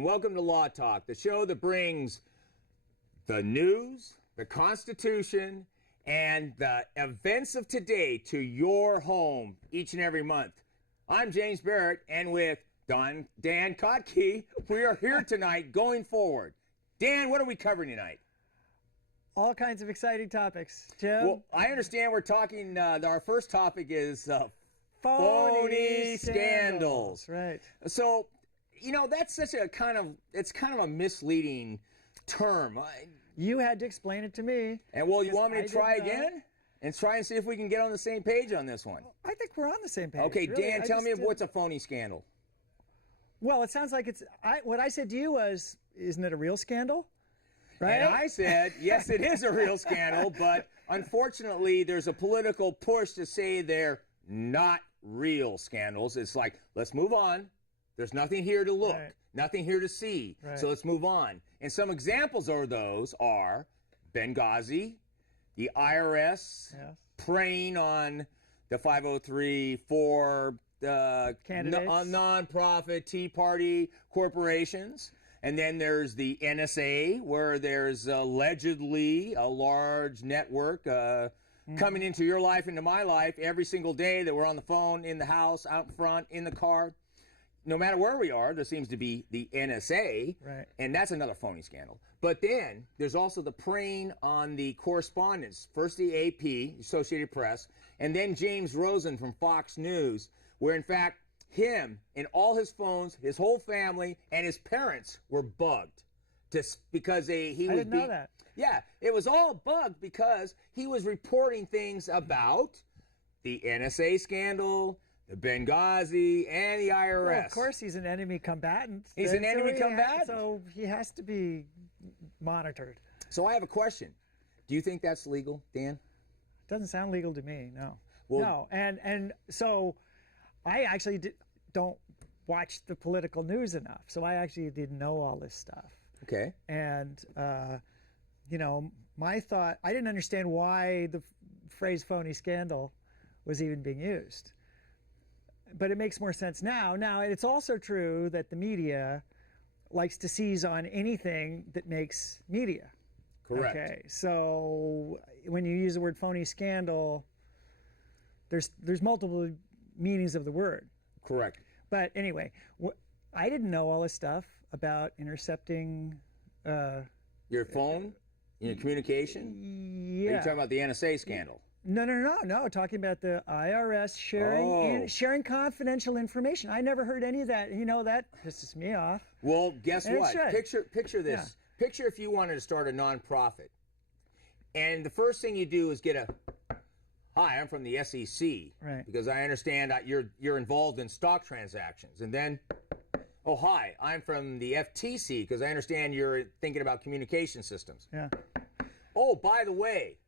and welcome to Law Talk, the show that brings the news, the Constitution, and the events of today to your home each and every month. I'm James Barrett, and with Dan Kotke, we are here tonight going forward. Dan, what are we covering tonight? All kinds of exciting topics, Jim. Well, I understand we're talking, our first topic is phony scandals. Right. So, you know, that's such a it's kind of a misleading term. You had to explain it to me. And well, you want me to try again? And try and see if we can get on the same page on this one. I think we're on the same page. Okay, really. Dan, tell me what's a phony scandal. Well, it sounds like it's, what I said to you was, isn't it a real scandal? Right? And I said, yes, it is a real scandal, but unfortunately, there's a political push to say they're not real scandals. It's like, let's move on. There's nothing here to look, nothing here to see, so let's move on. And some examples of those are Benghazi, the IRS preying on the 503(4) nonprofit Tea Party corporations. And then there's the NSA, where there's allegedly a large network coming into your life, into my life, every single day that we're on the phone, in the house, out front, in the car. No matter where we are, there seems to be the NSA, and that's another phony scandal. But then there's also the preying on the correspondents. First the AP, Associated Press, and then James Rosen from Fox News, where in fact him and all his phones, his whole family, and his parents were bugged, just because he was. I didn't know that. Yeah, it was all bugged because he was reporting things about the NSA scandal, the Benghazi, and the IRS. Well, of course, he's an enemy combatant. He's an enemy combatant. So he has to be monitored. So I have a question. Do you think that's legal, Dan? Doesn't sound legal to me, no. Well, no, and so I actually don't watch the political news enough, so I actually didn't know all this stuff. Okay. And, you know, my thought, I didn't understand why the phrase phony scandal was even being used. But it makes more sense now. Now, it's also true that the media likes to seize on anything that makes media. Correct. Okay, so when you use the word phony scandal, there's multiple meanings of the word. Correct. But anyway, I didn't know all this stuff about intercepting your phone, your communication. Yeah. Are you talking about the NSA scandal? No. Talking about the IRS sharing confidential information. I never heard any of that. You know, that pisses me off. Well, guess what? Picture this. Yeah. Picture if you wanted to start a nonprofit, and the first thing you do is get a, hi, I'm from the SEC, because I understand that you're involved in stock transactions, and then, oh, hi, I'm from the FTC, because I understand you're thinking about communication systems. Yeah. Oh, by the way,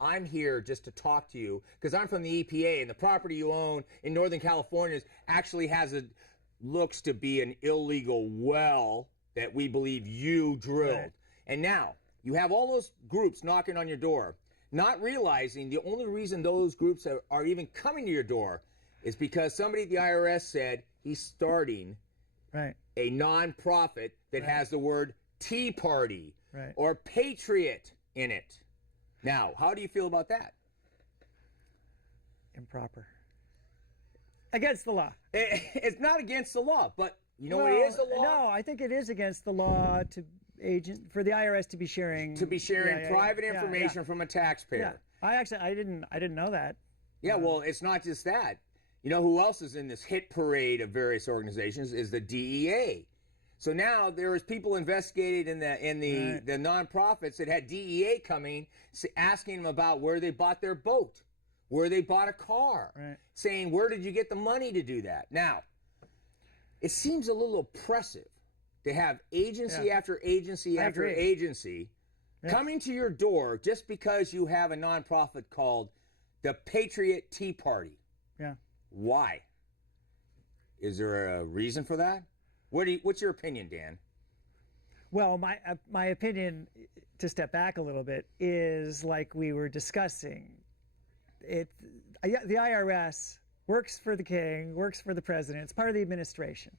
I'm here just to talk to you because I'm from the EPA, and the property you own in Northern California actually looks to be an illegal well that we believe you drilled. And now you have all those groups knocking on your door, not realizing the only reason those groups are even coming to your door is because somebody at the IRS said he's starting a nonprofit that has the word Tea Party or Patriot in it. Now, how do you feel about that? Improper. Against the law. It's not against the law, but you know what is the law? No, I think it is against the law for the IRS to be sharing private information from a taxpayer. Yeah. I didn't know that. Yeah, well, it's not just that. You know who else is in this hit parade of various organizations is the DEA. So now there is people investigated in the nonprofits that had DEA coming, asking them about where they bought their boat, where they bought a car, saying, where did you get the money to do that? Now, it seems a little oppressive to have agency after agency after agency coming to your door just because you have a nonprofit called the Patriot Tea Party. Yeah. Why? Is there a reason for that? What's your opinion, Dan? Well, my opinion, to step back a little bit, is like we were discussing. The IRS works for the king, works for the president. It's part of the administration.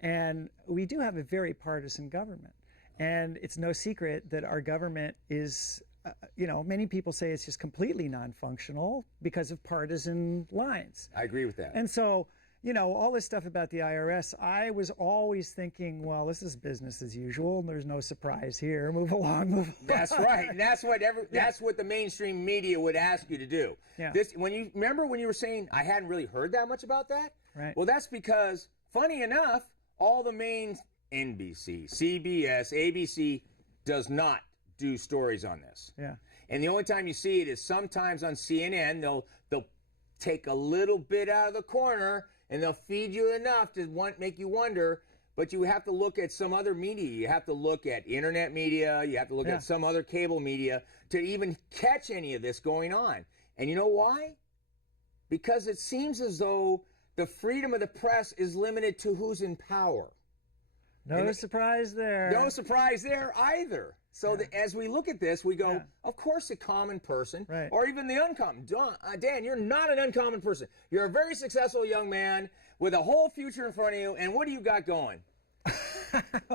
And we do have a very partisan government. And it's no secret that our government is, many people say it's just completely non-functional because of partisan lines. I agree with that. And so, all this stuff about the IRS, I was always thinking, well, this is business as usual, and there's no surprise here. Move along, move along. That's right. And that's what the mainstream media would ask you to do. Yeah. Remember when you were saying I hadn't really heard that much about that? Right. Well, that's because, funny enough, all the main NBC, CBS, ABC does not do stories on this. Yeah. And the only time you see it is sometimes on CNN. They'll take a little bit out of the corner and they'll feed you enough to make you wonder. But you have to look at some other media. You have to look at internet media. You have to look at some other cable media to even catch any of this going on. And you know why? Because it seems as though the freedom of the press is limited to who's in power. No surprise there. No surprise there either. So as we look at this, we go, of course, a common person, or even the uncommon. Dan, you're not an uncommon person. You're a very successful young man with a whole future in front of you. And what do you got going?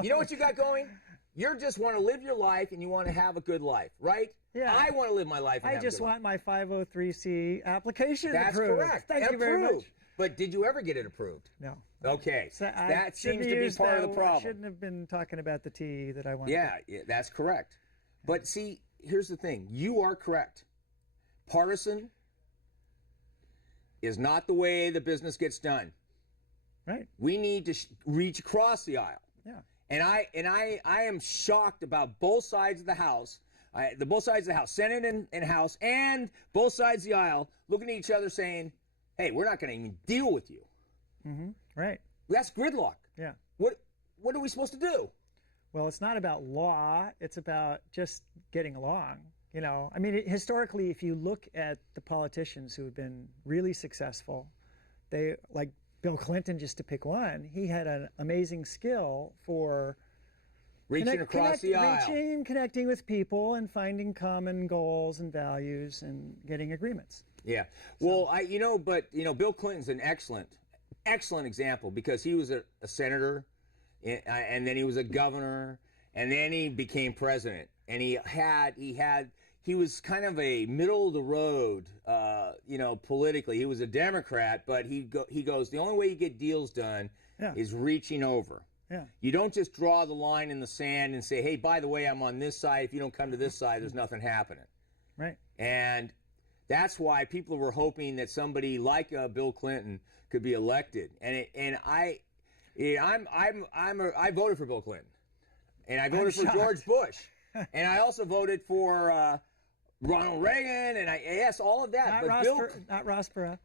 You know what you got going? You just want to live your life and you want to have a good life, right? Yeah. I want to live my life. And I just want my 503c application That's approved. correct. Thank you very much. But did you ever get it approved? No. Okay. So that seems to be part of the problem. I shouldn't have been talking about the T that I wanted. Yeah, that's correct. But see, here's the thing. You are correct. Partisan is not the way the business gets done. Right. We need to reach across the aisle. Yeah. And I am shocked about both sides of the House, both sides of the House, Senate and House, and both sides of the aisle looking at each other saying, hey, we're not going to even deal with you. Mm-hmm. Right. That's gridlock. Yeah. What are we supposed to do? Well, it's not about law. It's about just getting along. I mean, historically, if you look at the politicians who have been really successful, they, like Bill Clinton, just to pick one, he had an amazing skill for reaching across the aisle. Connecting with people and finding common goals and values and getting agreements. Yeah. Well, Bill Clinton's an excellent example because he was a senator, and then he was a governor, and then he became president. And he was kind of a middle of the road, politically. He was a Democrat, but he goes, the only way you get deals done is reaching over. Yeah. You don't just draw the line in the sand and say, hey, by the way, I'm on this side. If you don't come to this side, there's nothing happening. Right. And that's why people were hoping that somebody like Bill Clinton could be elected. I voted for Bill Clinton, and I voted for George Bush, and I also voted for Ronald Reagan, and all of that. Not Ross Perot.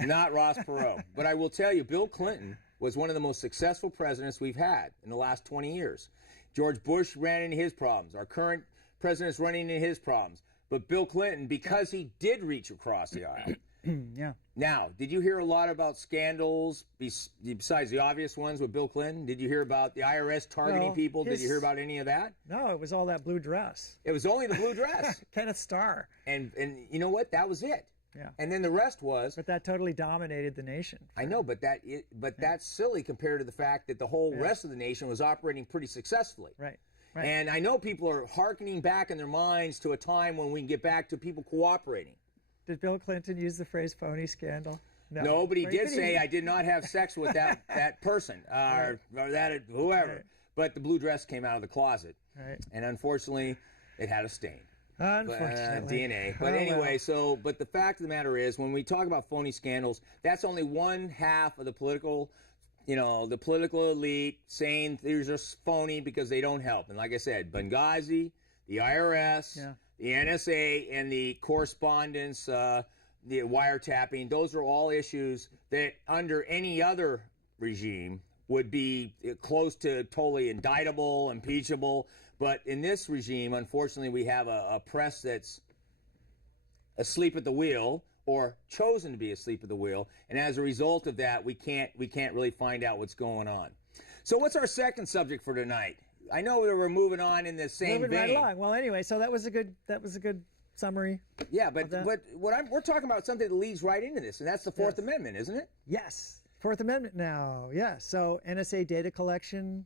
Not Ross Perot. But I will tell you, Bill Clinton was one of the most successful presidents we've had in the last 20 years. George Bush ran into his problems. Our current president's running into his problems. But Bill Clinton, because he did reach across the aisle. Yeah. Now, did you hear a lot about scandals besides the obvious ones with Bill Clinton? Did you hear about the IRS targeting people? Did you hear about any of that? No, it was all that blue dress. It was only the blue dress. Kenneth Starr. And you know what? That was it. Yeah. And then the rest was. But that totally dominated the nation. I know, but that's silly compared to the fact that the whole rest of the nation was operating pretty successfully. Right. Right. And I know people are hearkening back in their minds to a time when we can get back to people cooperating. Did Bill Clinton use the phrase phony scandal? No, but he did say, I did not have sex with that person or that whoever. Right. But the blue dress came out of the closet. Right. And unfortunately, it had a stain. Unfortunately. DNA. But anyway, but the fact of the matter is, when we talk about phony scandals, that's only one half of the political elite saying these are phony because they don't help. And like I said, Benghazi, the IRS, the NSA, and the correspondence, the wiretapping, those are all issues that under any other regime would be close to totally indictable, impeachable. But in this regime, unfortunately, we have a press that's asleep at the wheel, or chosen to be asleep at the wheel, and as a result of that, we can't really find out what's going on. So what's our second subject for tonight? I know we're moving on in the same vein. Moving right along. Well, anyway, so that was a good summary. Yeah, but we're talking about something that leads right into this, and that's the Fourth Amendment, isn't it? Yes. Fourth Amendment now. Yeah. So NSA data collection.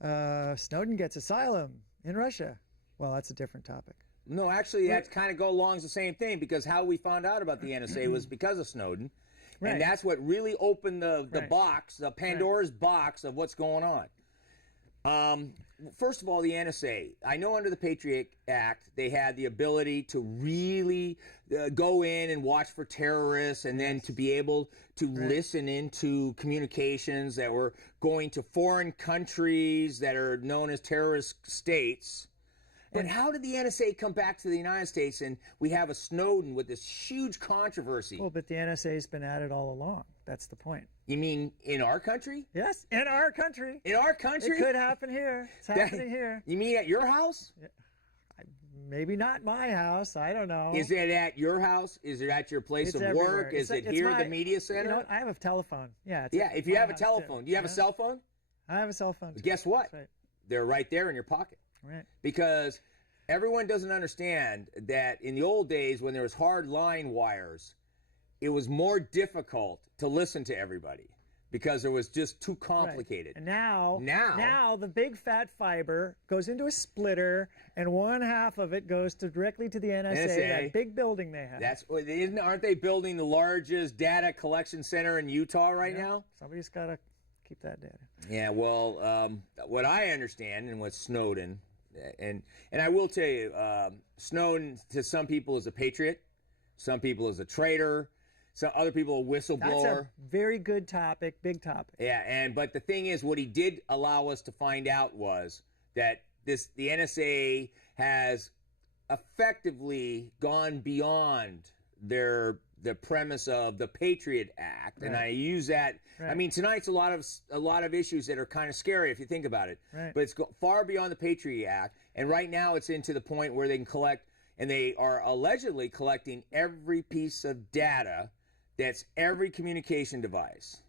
Snowden gets asylum in Russia. Well, that's a different topic. No, actually, that kind of go along the same thing, because how we found out about the NSA was because of Snowden. Right. And that's what really opened the box, the Pandora's box of what's going on. First of all, the NSA. I know under the Patriot Act, they had the ability to really go in and watch for terrorists, and then to be able to listen into communications that were going to foreign countries that are known as terrorist states. But how did the NSA come back to the United States, and we have a Snowden with this huge controversy? Well, but the NSA's been at it all along. That's the point. You mean in our country? Yes, in our country. In our country? It could happen here. It's happening here. You mean at your house? Maybe not my house. I don't know. Is it at your house? Is it at your place of work? Is it here at the media center? You know what? I have a telephone. Yeah. If you have a telephone. Do you have a cell phone? I have a cell phone. Guess what? That's right. They're right there in your pocket. Right. Because everyone doesn't understand that in the old days, when there was hard line wires, it was more difficult to listen to everybody because it was just too complicated. Right. And now the big fat fiber goes into a splitter, and one half of it goes directly to the NSA, that big building they have. Aren't they building the largest data collection center in Utah right now? Somebody's got to keep that data. Yeah, well, what I understand, and what Snowden, and I will tell you, Snowden to some people is a patriot, some people is a traitor, some other people a whistleblower. That's a very good topic, big topic. Yeah, but the thing is, what he did allow us to find out was that the NSA has effectively gone beyond the premise of the Patriot Act, and I use that. I mean, tonight's a lot of issues that are kind of scary if you think about it. Right. But it's far beyond the Patriot Act, and right now it's into the point where they can collect, and they are allegedly collecting every piece of data that's every communication device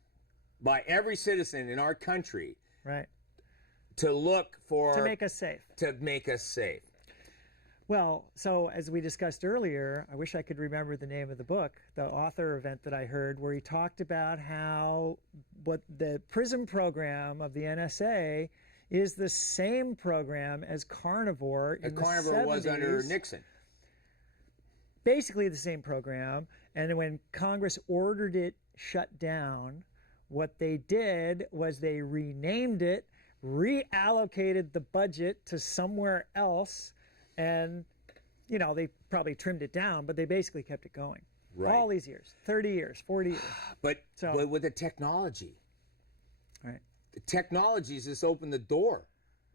by every citizen in our country. Right. To look for to make us safe. To make us safe. Well, so as we discussed earlier, I wish I could remember the name of the book, the author event that I heard, where he talked about how what the PRISM program of the NSA is the same program as Carnivore in the 70s. Carnivore was under Nixon. Basically the same program, and when Congress ordered it shut down, what they did was they renamed it, reallocated the budget to somewhere else, and, you know, they probably trimmed it down, but they basically kept it going. Right. All these years, 30 years, 40 years. But with the technology. Right. The technologies just open the door.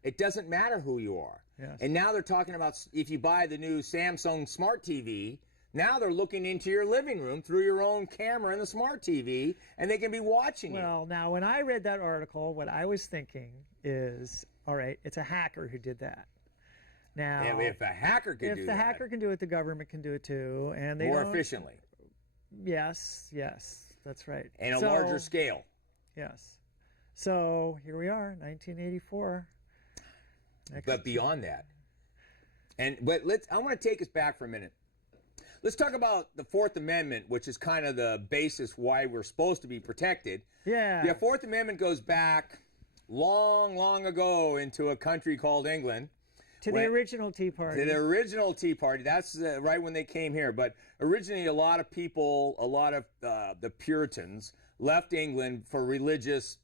It doesn't matter who you are. Yes. And now they're talking about if you buy the new Samsung Smart TV, now they're looking into your living room through your own camera in the Smart TV, and they can be watching you. Well, now, when I read that article, what I was thinking is, all right, it's a hacker who did that. Now, if a hacker can do that. If the hacker can do it, the government can do it too. And they more efficiently. Yes, that's right. And a larger scale. Yes. So here we are, 1984. But beyond that. But I want to take us back for a minute. Let's talk about the Fourth Amendment, which is kind of the basis why we're supposed to be protected. Yeah. The Fourth Amendment goes back long, long ago into a country called England. To the original Tea Party. To the original Tea Party. That's right when they came here. But originally, a lot of people, the Puritans, left England for religious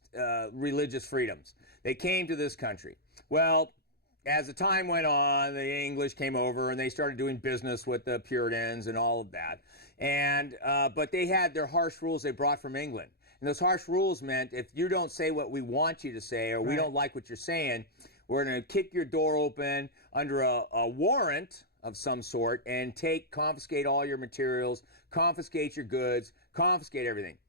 freedoms. They came to this country. Well, as the time went on, the English came over and they started doing business with the Puritans and all of that. And but they had their harsh rules they brought from England. And those harsh rules meant if you don't say what we want you to say, or we don't like what you're saying, we're going to kick your door open under a warrant of some sort and confiscate all your materials, confiscate your goods, confiscate everything.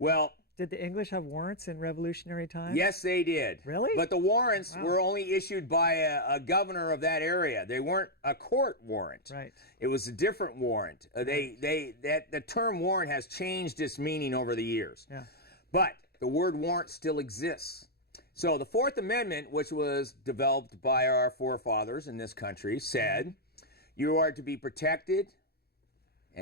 Well, did the English have warrants in Revolutionary times? Yes, they did. Really? But the warrants were only issued by a governor of that area. They weren't a court warrant. Right. It was a different warrant. The term warrant has changed its meaning over the years. Yeah. But the word warrant still exists. So the Fourth Amendment, which was developed by our forefathers in this country, said you are to be protected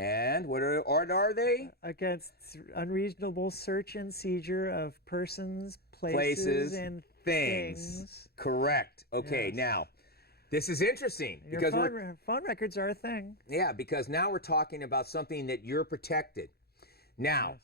And what are they? Against unreasonable search and seizure of persons, Places, and things. Correct. Okay, Yes. Now, this is interesting Your because phone records are a thing. yeah, because now we're talking about something that you're protected. Now,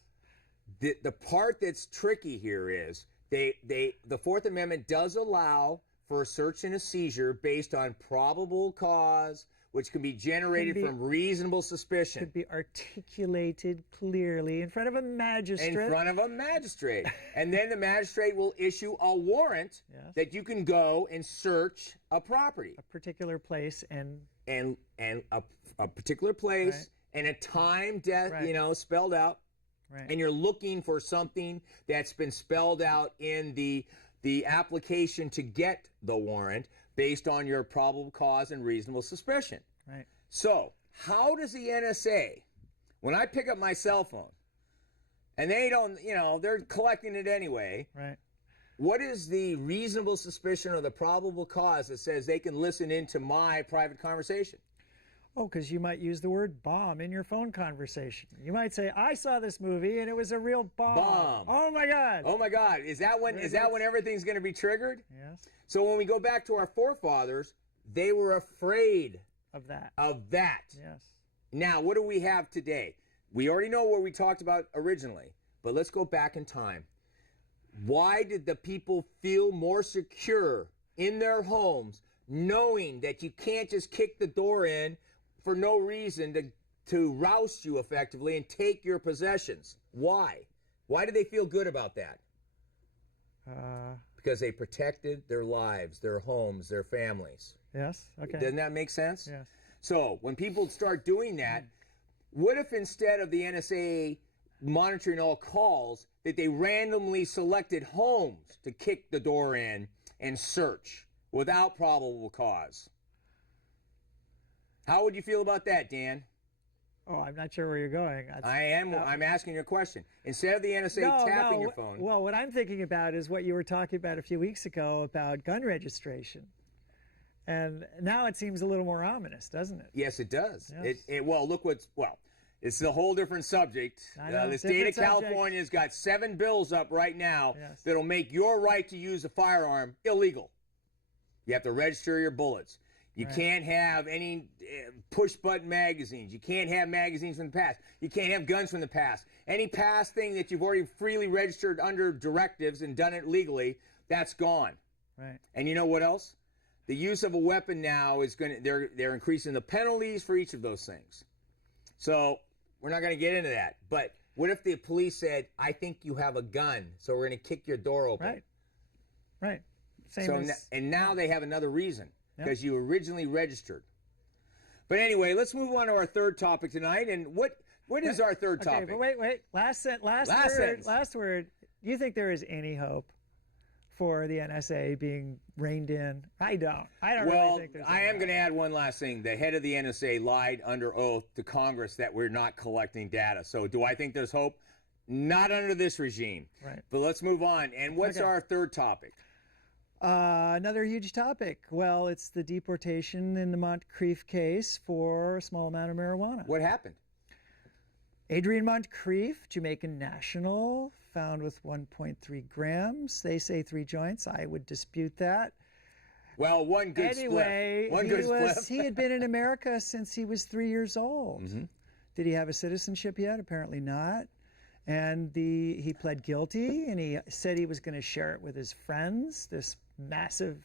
the part that's tricky here is the Fourth Amendment does allow for a search and a seizure based on probable cause, which can be generated from reasonable suspicion. Could be articulated clearly in front of a magistrate. In front of a magistrate. And then the magistrate will issue a warrant Yes. that you can go and search a property. A particular place and a particular place Right. and a time, Right. spelled out. Right. And you're looking for something that's been spelled out in the application to get the warrant based on your probable cause and reasonable suspicion. Right. So, how does the NSA, when I pick up my cell phone, and they don't, they're collecting it anyway, Right. what is the reasonable suspicion or the probable cause that says they can listen into my private conversation? Oh, because you might use the word bomb in your phone conversation. You might say, "I saw this movie and it was a real bomb." Bomb. Oh my God. Oh my God! Is that when everything's going to be triggered? Yes. So when we go back to our forefathers, they were afraid Of that. of that. Yes. Now, what do we have today? We already know what we talked about originally, but let's go back in time. Why did the people feel more secure in their homes knowing that you can't just kick the door in for no reason to roust you effectively and take your possessions? Why? Why did they feel good about that? Because they protected their lives, their homes, their families. Yes. Okay. Doesn't that make sense? Yes. So when people start doing that, what if instead of the NSA monitoring all calls, that they randomly selected homes to kick the door in and search without probable cause? How would you feel about that, Dan? Oh, I'm not sure where you're going. I'm asking you a question. Instead of the NSA tapping your phone. Well, what I'm thinking about is what you were talking about a few weeks ago about gun registration. And now it seems a little more ominous, doesn't it? Yes, it does. Yes. It's a whole different subject. I know, The state of different subject. California's got 7 bills up right now Yes. that'll make your right to use a firearm illegal. You have to register your bullets. You Right. can't have any push-button magazines. You can't have magazines from the past. You can't have guns from the past. Any past thing that you've already freely registered under directives and done it legally, that's gone. Right. And you know what else? The use of a weapon now is they're increasing the penalties for each of those things. So we're not going to get into that. But what if the police said, "I think you have a gun, so we're going to kick your door open"? Right. Right. And now they have another reason, because Yep. you originally registered. But anyway, let's move on to our third topic tonight. And what is our third Okay, topic? but wait. Last sentence. word. Do you think there is any hope for the NSA being reined in? I don't. I don't really think there's I am going to add one last thing. The head of the NSA lied under oath to Congress that we're not collecting data. So do I think there's hope? Not under this regime. Right. But let's move on. And what's Okay. our third topic? Another huge topic. Well, it's the deportation in the Moncrief case for a small amount of marijuana. What happened? Adrian Moncrief, Jamaican national, found with 1.3 grams. They say 3 joints. I would dispute that. Well, one good Anyway, split. One good split. he had been in America since he was 3 years old. Mm-hmm. Did he have a citizenship yet? Apparently not. And he pled guilty, and he said he was going to share it with his friends, this massive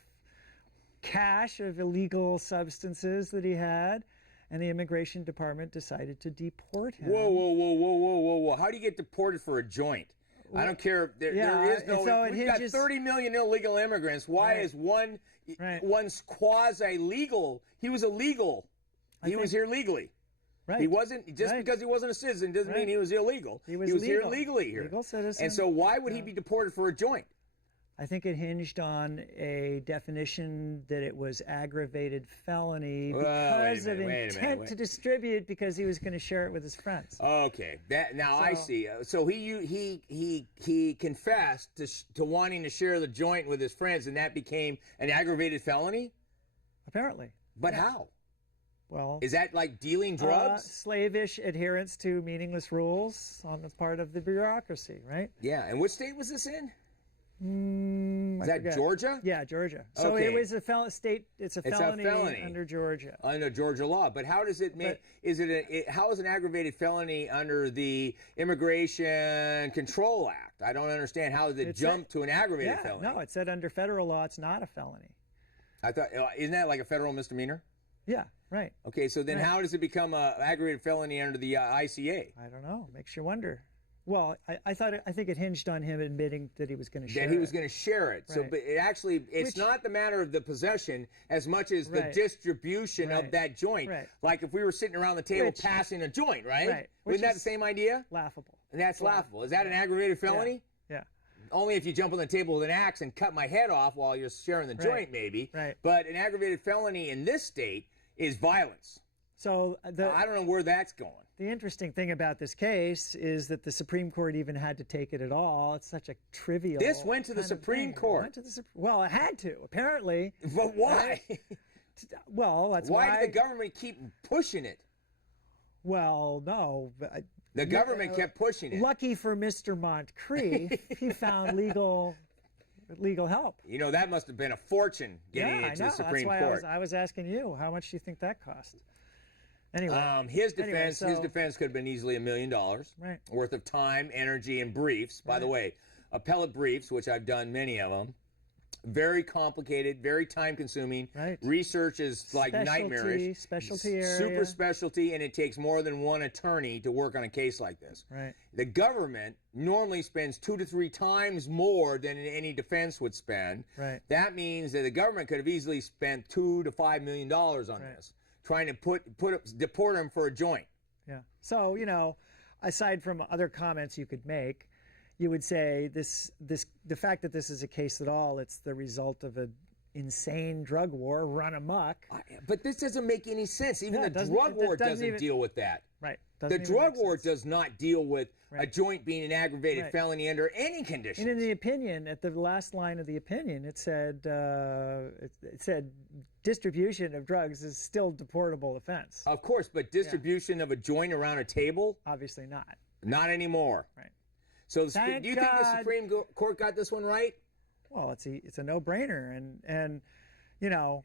cache of illegal substances that he had. And the immigration department decided to deport him. Whoa. How do you get deported for a joint? I don't care. There is no. so We've got 30 million illegal immigrants. Why is one's quasi-legal? He was illegal. He was here legally. Right. He wasn't, just because he wasn't a citizen doesn't mean he was illegal. He was here legally here. Legal citizen. And so why would he be deported for a joint? I think it hinged on a definition that it was aggravated felony because of intent to distribute, because he was going to share it with his friends. Okay, I see. So he confessed to wanting to share the joint with his friends, and that became an aggravated felony? Apparently. But how? Well, Is that like dealing drugs? Slavish adherence to meaningless rules on the part of the bureaucracy, right? Yeah. And which state was this in? Is I that forget. Georgia? Yeah, Georgia. So Okay. it was a state. It's a felony under Georgia. Under Georgia law. But how does it make? How is an aggravated felony under the Immigration Control Act? I don't understand. How does it jump to an aggravated felony? No, it said under federal law it's not a felony. I thought, isn't that like a federal misdemeanor? Yeah, right. Okay, so then how does it become an aggravated felony under the ICA? I don't know. Makes you wonder. Well, I think it hinged on him admitting that he was going to share it. That he was going to share it. Right. So, but it's not the matter of the possession as much as the distribution of that joint. Right. Like if we were sitting around the table passing a joint, right? Right. Isn't that the same idea? Laughable. And that's laughable. Is that an aggravated felony? Yeah. Only if you jump on the table with an axe and cut my head off while you're sharing the joint, maybe. Right. But an aggravated felony in this state is violence. So I don't know where that's going. The interesting thing about this case is that the Supreme Court even had to take it at all. It's such a trivial. This went to the Supreme Court. It went to well, it had to, apparently. But why? Well, that's why did the government keep pushing it? Well, no. The government kept pushing it. Lucky for Mr. Moncrief, he found legal help. You know, that must have been a fortune getting into the Supreme Court. That's why I was asking you, how much do you think that cost? Anyway, his defense could have been easily $1 million worth of time, energy, and briefs. By the way, appellate briefs, which I've done many of them, very complicated, very time-consuming. Right. Research is like nightmarish. Specialty area. Super specialty, and it takes more than one attorney to work on a case like this. Right. The government normally spends 2 to 3 times more than any defense would spend. Right. That means that the government could have easily spent $2 to $5 million on this, trying to deport him for a joint. Yeah. So, you know, aside from other comments you could make, you would say the fact that this is a case at all, it's the result of an insane drug war run amok. But this doesn't make any sense. Even the drug war doesn't deal with that. Right. The drug war does not deal with a joint being an aggravated felony under any conditions. And in the opinion, at the last line of the opinion, it said distribution of drugs is still a deportable offense. Of course, but distribution of a joint around a table? Obviously not. Not anymore. Right. So do you think the Supreme Court got this one right? Well, it's a no-brainer, and you know,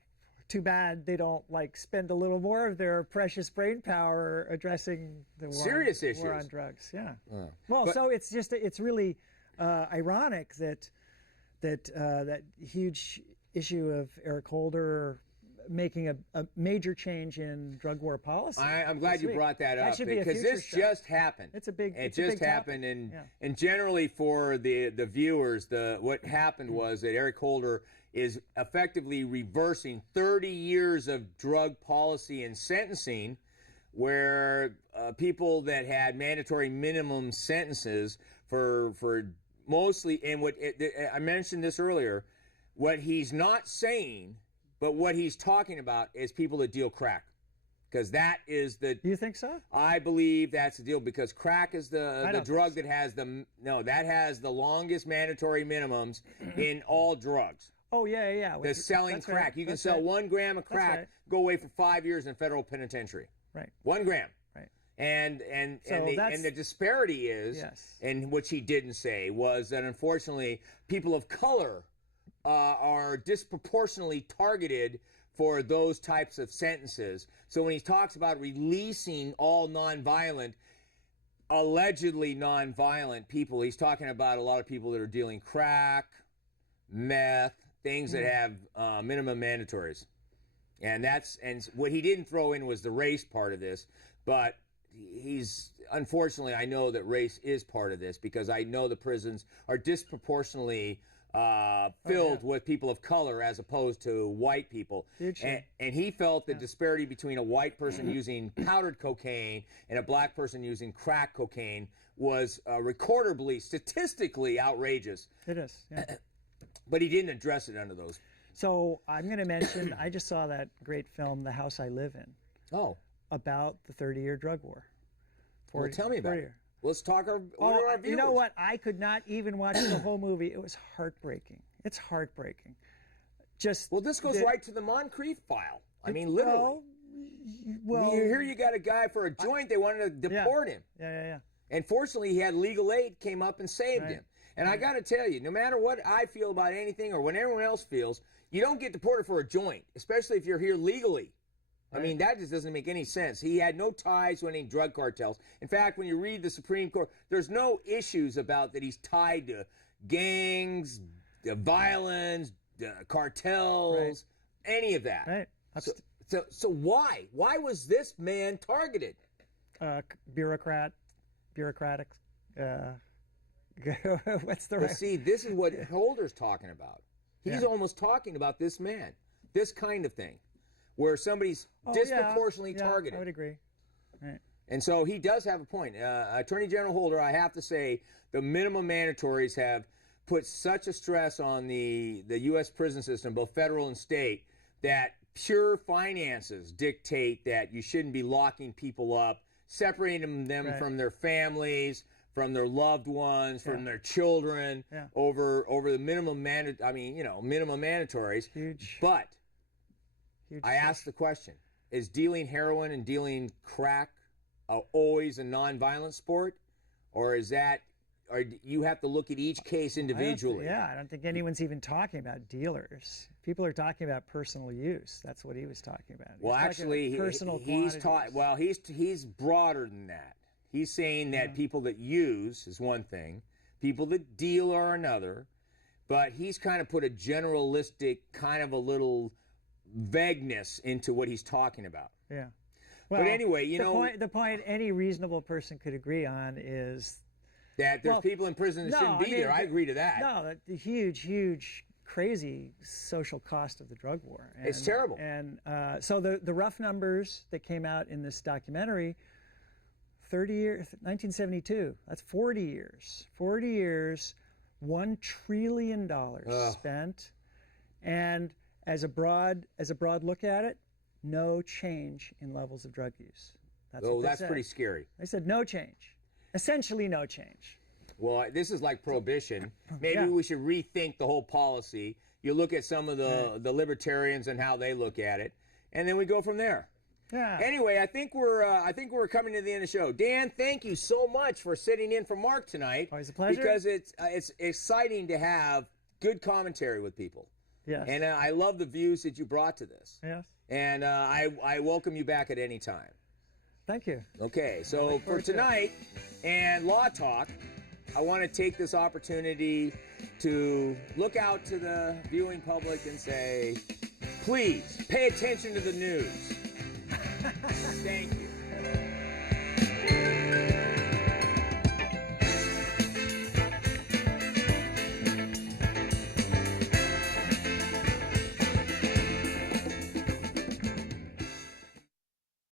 too bad they don't spend a little more of their precious brain power addressing the serious issues war on drugs. Yeah. So it's really ironic that that huge issue of Eric Holder making a major change in drug war policy. I'm glad you brought that up because this just happened. It just happened, and generally for the viewers, what happened was that Eric Holder is effectively reversing 30 years of drug policy and sentencing, where people that had mandatory minimum sentences for mostly, and I mentioned this earlier, what he's not saying. But what he's talking about is people that deal crack, because that is the. You think so? I believe that's the deal, because crack is the drug that has the longest mandatory minimums in all drugs. Oh yeah. The selling crack, you can sell 1 gram of crack, go away for 5 years in federal penitentiary. Right. 1 gram. Right. And the disparity is, and which he didn't say, was that unfortunately people of color are disproportionately targeted for those types of sentences. So when he talks about releasing all allegedly nonviolent people, he's talking about a lot of people that are dealing crack, meth, things that have minimum mandatories. And what he didn't throw in was the race part of this, but unfortunately, I know that race is part of this, because I know the prisons are disproportionately filled with people of color as opposed to white people. And he felt the disparity between a white person using powdered cocaine and a black person using crack cocaine was recordably, statistically outrageous. It is, yeah. But he didn't address it under those. So I'm going to mention, I just saw that great film, The House I Live In. Oh. About the 30-year drug war. Well, tell me about it. Let's talk our viewers. You know what? I could not even watch the whole movie. It was heartbreaking. It's heartbreaking. Well, this goes right to the Moncrief file. I mean, literally. Well, well, here you got a guy for a joint. They wanted to deport him. Yeah. And fortunately, he had legal aid, came up and saved him. And I got to tell you, no matter what I feel about anything or what everyone else feels, you don't get deported for a joint, especially if you're here legally. I mean, that just doesn't make any sense. He had no ties to any drug cartels. In fact, when you read the Supreme Court, there's no issues about that he's tied to gangs, violence, cartels, any of that. Right. So why? Why was this man targeted? Bureaucratic. What's the right? See, this is what Holder's talking about. He's almost talking about this man, this kind of thing, where somebody's disproportionately targeted. I would agree. Right. And so he does have a point. Attorney General Holder, I have to say, the minimum mandatories have put such a stress on the U.S. prison system, both federal and state, that pure finances dictate that you shouldn't be locking people up, separating them from their families, from their loved ones, from their children, over the minimum minimum mandatories. Huge. But I ask the question: is dealing heroin and dealing crack always a non-violent sport, or is that? Or you have to look at each case individually. I don't think anyone's even talking about dealers. People are talking about personal use. That's what he was talking about. Well, actually, he's broader than that. He's saying that people that use is one thing, people that deal are another, but he's kind of put a generalistic kind of a little vagueness into what he's talking about. Yeah. Well, but anyway, the point any reasonable person could agree on is that there's people in prison that shouldn't be there. I agree to that. No, the huge, crazy social cost of the drug war. And, it's terrible. And so the rough numbers that came out in this documentary, 30 years, 1972, that's 40 years. 40 years, $1 trillion spent. And as a broad look at it, no change in levels of drug use. That's pretty scary. They said no change. Essentially no change. Well, this is like prohibition. Maybe we should rethink the whole policy. You look at some of the libertarians and how they look at it, and then we go from there. Yeah. Anyway, I think we're coming to the end of the show. Dan, thank you so much for sitting in for Mark tonight. Always a pleasure. Because it's exciting to have good commentary with people. Yes. And I love the views that you brought to this. Yes. And I welcome you back at any time. Thank you. Okay, so for tonight and Law Talk, I want to take this opportunity to look out to the viewing public and say, please pay attention to the news. Thank you.